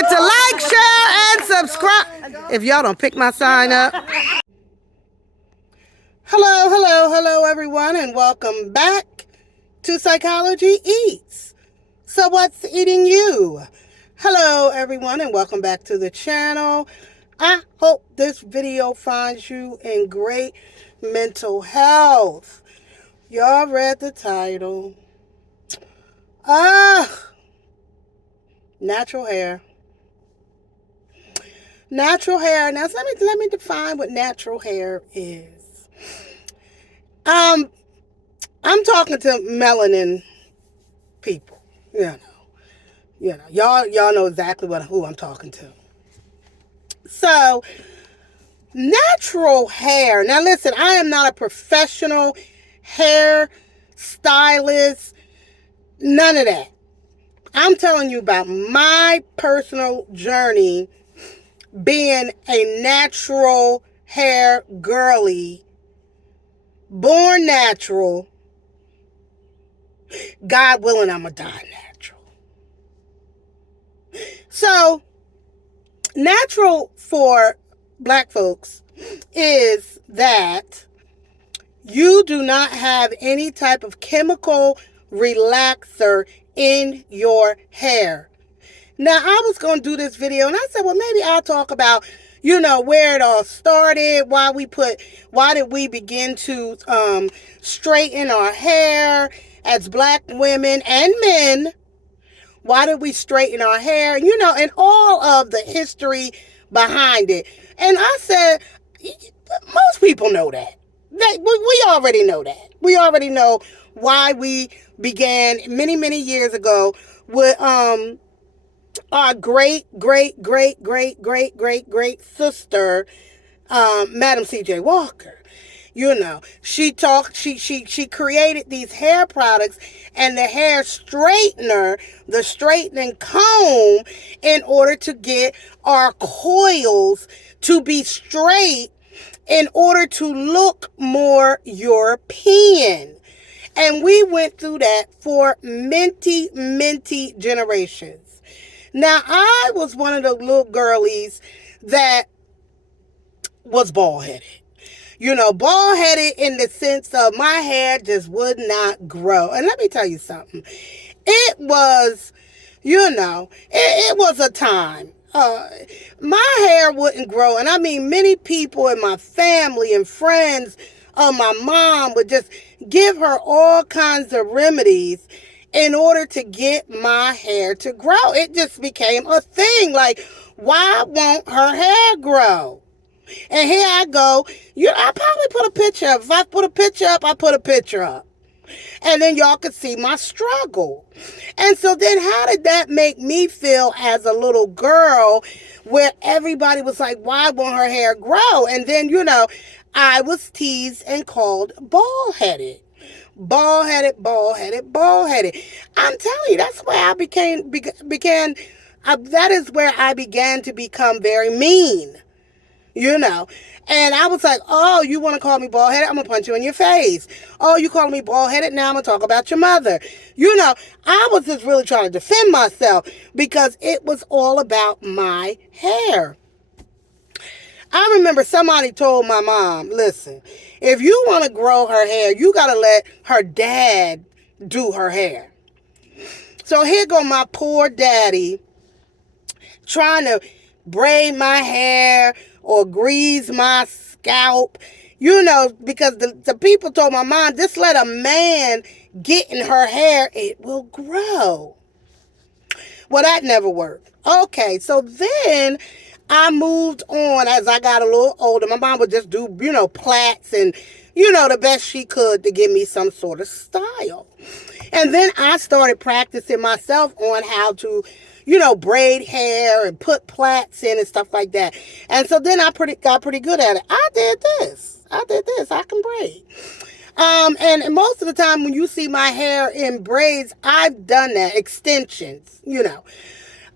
forget to like, share, and subscribe. If y'all don't pick my sign up. Hello, everyone, and welcome back to Psychology Eats. So what's eating you? Hello, everyone, and welcome back to the channel. I hope this video finds you in great mental health. Y'all read the title. Natural hair. Natural hair. Now, let me define what natural hair is. I'm talking to melanin people. Y'all know exactly who I'm talking to. So, natural hair. Now, listen, I am not a professional hair stylist. None of that. I'm telling you about my personal journey being a natural hair girly, born natural. God willing, I'm going to die natural. So, natural for black folks is that you do not have any type of chemical relaxer in your hair. Now, I was going to do this video, and I said, well, maybe I'll talk about, where it all started, why did we begin to straighten our hair as black women and men? Why did we straighten our hair? And all of the history behind it. And I said, most people know that. We already know that. We already know why we began many, many years ago with our great sister, Madam C.J. Walker. She created these hair products and the hair straightener, the straightening comb, in order to get our coils to be straight in order to look more European. And we went through that for many generations. Now, I was one of the little girlies that was bald-headed. Bald-headed in the sense of my hair just would not grow. And let me tell you something. It was, it was a time. My hair wouldn't grow. And I mean, many people in my family and friends of my mom would just give her all kinds of remedies in order to get my hair to grow. It just became a thing. Like, why won't her hair grow? And here I go. I probably put a picture up. If I put a picture up, I put a picture up. And then y'all could see my struggle. And so then how did that make me feel as a little girl where everybody was like, why won't her hair grow? And then, I was teased and called bald-headed. Bald-headed. I'm telling you, that's where I that is where I began to become very mean. And I was like, oh, you want to call me bald-headed? I'm going to punch you in your face. Oh, you calling me bald-headed? Now I'm going to talk about your mother. I was just really trying to defend myself because it was all about my hair. I remember somebody told my mom, listen, if you want to grow her hair, you got to let her dad do her hair. So here go my poor daddy trying to braid my hair or grease my scalp, because the people told my mom, just let a man get in her hair, it will grow. Well, that never worked. Okay, so then I moved on as I got a little older. My mom would just do, plaits and, the best she could to give me some sort of style. And then I started practicing myself on how to, braid hair and put plaits in and stuff like that. And so then I got pretty good at it. I did this. I can braid. And most of the time when you see my hair in braids, I've done that. Extensions,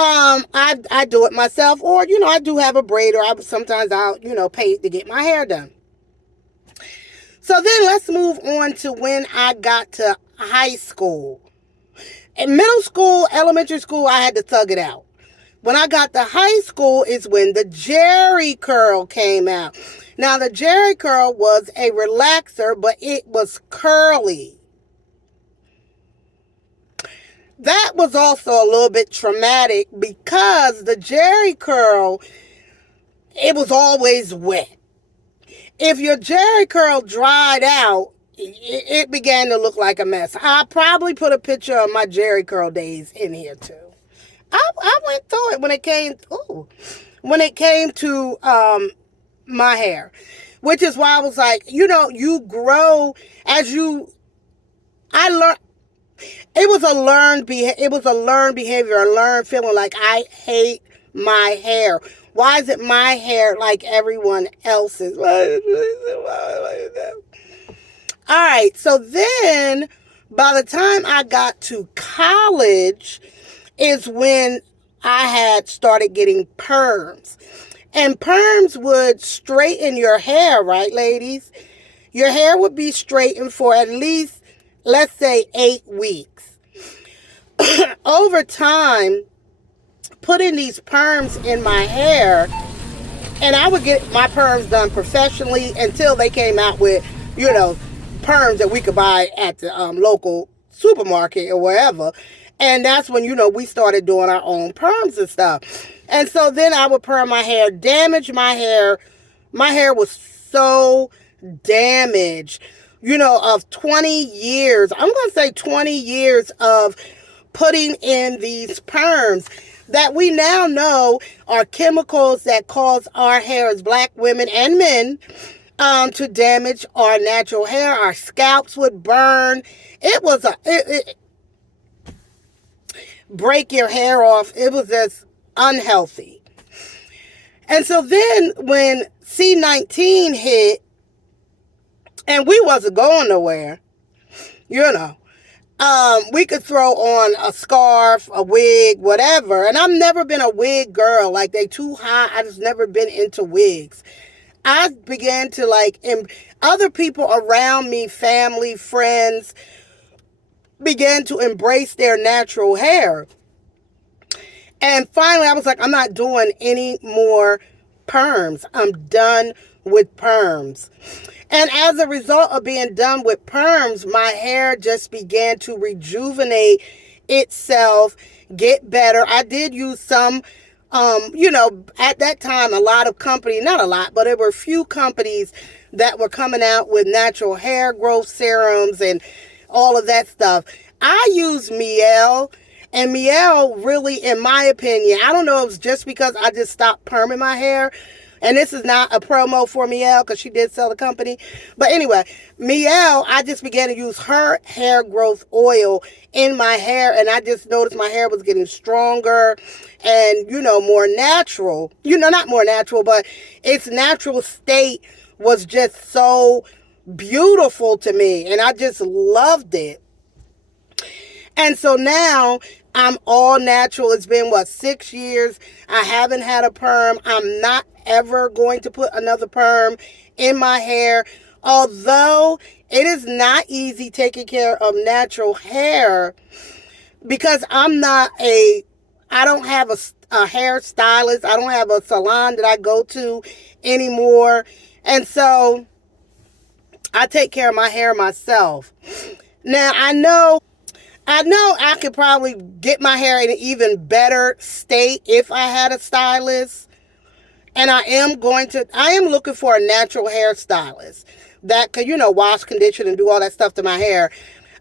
I do it myself, or, I do have a braider. Sometimes I'll, pay to get my hair done. So then let's move on to when I got to high school. In middle school, elementary school, I had to thug it out. When I got to high school is when the Jerry curl came out. Now, the Jerry curl was a relaxer, but it was curly. That was also a little bit traumatic because the Jerry curl, it was always wet. If your Jerry curl dried out, it began to look like a mess. I'll probably put a picture of my Jerry curl days in here too. I went through it when it came to my hair, which is why I was like, you grow as you. I learned. It was a learned behavior, a learned feeling like I hate my hair. Why is it my hair like everyone else's? All right, so then by the time I got to college is when I had started getting perms. And perms would straighten your hair, right, ladies? Your hair would be straightened for at least, let's say, 8 weeks. Over time, putting these perms in my hair, and I would get my perms done professionally until they came out with, perms that we could buy at the local supermarket or wherever. And that's when, we started doing our own perms and stuff. And so then I would perm my hair, damage my hair. My hair was so damaged, of 20 years. I'm going to say 20 years of putting in these perms that we now know are chemicals that cause our hair as black women and men to damage our natural hair. Our scalps would burn. It break your hair off. It was just unhealthy. And so then when C-19 hit, and we wasn't going nowhere, we could throw on a scarf, a wig, whatever. And I've never been a wig girl. Like, they too high. I just never been into wigs. I began to other people around me, family, friends, began to embrace their natural hair. And finally, I was like, I'm not doing any more perms. I'm done with perms. And as a result of being done with perms, my hair just began to rejuvenate itself, get better. I did use some, at that time, a lot of companies, not a lot, but there were a few companies that were coming out with natural hair growth serums and all of that stuff. I use Miel. And Miel really, in my opinion, I don't know if it's just because I just stopped perming my hair. And this is not a promo for Miel because she did sell the company. But anyway, Miel, I just began to use her hair growth oil in my hair. And I just noticed my hair was getting stronger and, more natural. Not more natural, but its natural state was just so beautiful to me. And I just loved it. And so now I'm all natural. It's been, 6 years. I haven't had a perm. I'm not ever going to put another perm in my hair. Although it is not easy taking care of natural hair because I don't have a hairstylist. I don't have a salon that I go to anymore. And so I take care of my hair myself. Now, I know I could probably get my hair in an even better state if I had a stylist. And I am looking for a natural hairstylist that could, wash, condition, and do all that stuff to my hair,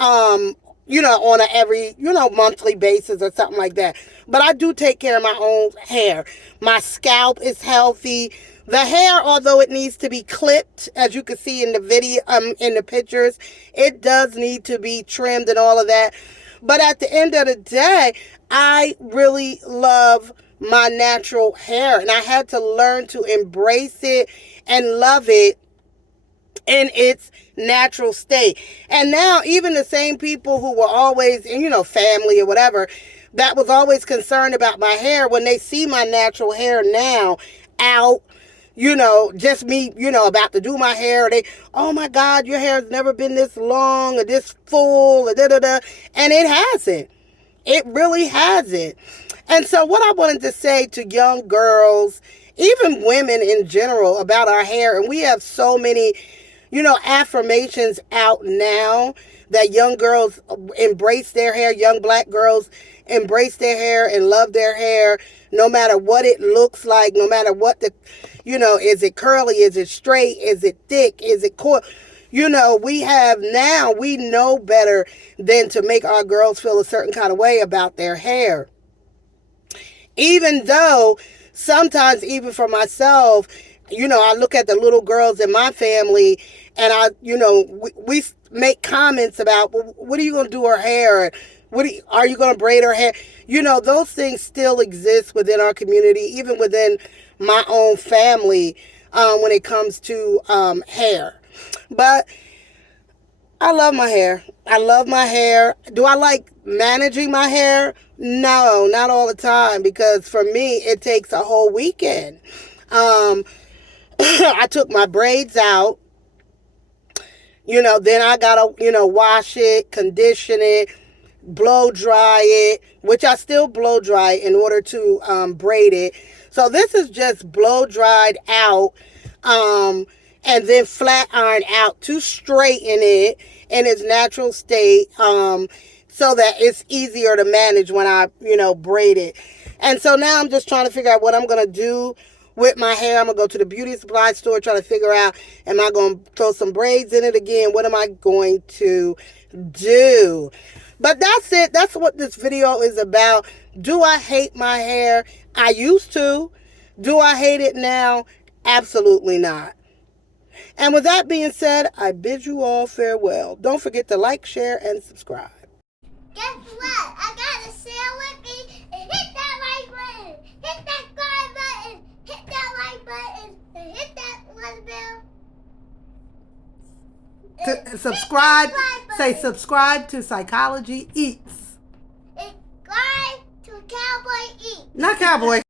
on a every, monthly basis or something like that. But I do take care of my own hair. My scalp is healthy. The hair, although it needs to be clipped, as you can see in the video, in the pictures, it does need to be trimmed and all of that. But at the end of the day, I really love my natural hair. And I had to learn to embrace it and love it in its natural state. And now even the same people who were always, family or whatever, that was always concerned about my hair, when they see my natural hair now out, just me, about to do my hair, they, oh my God, your hair's never been this long or this full or da-da-da. And it hasn't. It really hasn't. And so what I wanted to say to young girls, even women in general, about our hair, and we have so many, affirmations out now that young girls embrace their hair, young black girls embrace their hair and love their hair, no matter what it looks like, no matter what is it curly, is it straight, is it thick, is it coarse? We know better than to make our girls feel a certain kind of way about their hair. Even though sometimes, even for myself, I look at the little girls in my family and we make comments about, well, what are you going to do her hair? Are you going to braid her hair? Those things still exist within our community, even within my own family, when it comes to hair. But I love my hair. I love my hair. Do I like managing my hair? No, not all the time, because for me, it takes a whole weekend. I took my braids out, then I gotta, wash it, condition it, blow dry it, which I still blow dry in order to braid it. So this is just blow dried out, and then flat iron out to straighten it in its natural state, so that it's easier to manage when I, braid it. And so now I'm just trying to figure out what I'm going to do with my hair. I'm going to go to the beauty supply store, try to figure out, am I going to throw some braids in it again? What am I going to do? But that's it. That's what this video is about. Do I hate my hair? I used to. Do I hate it now? Absolutely not. And with that being said, I bid you all farewell. Don't forget to like, share, and subscribe. Guess what? I got a sale with me. And hit that like button. Hit that subscribe button. Hit that like button. And hit that one bell. Subscribe. Say subscribe to Psychology Eats. Subscribe to Cowboy Eats. Not Cowboy.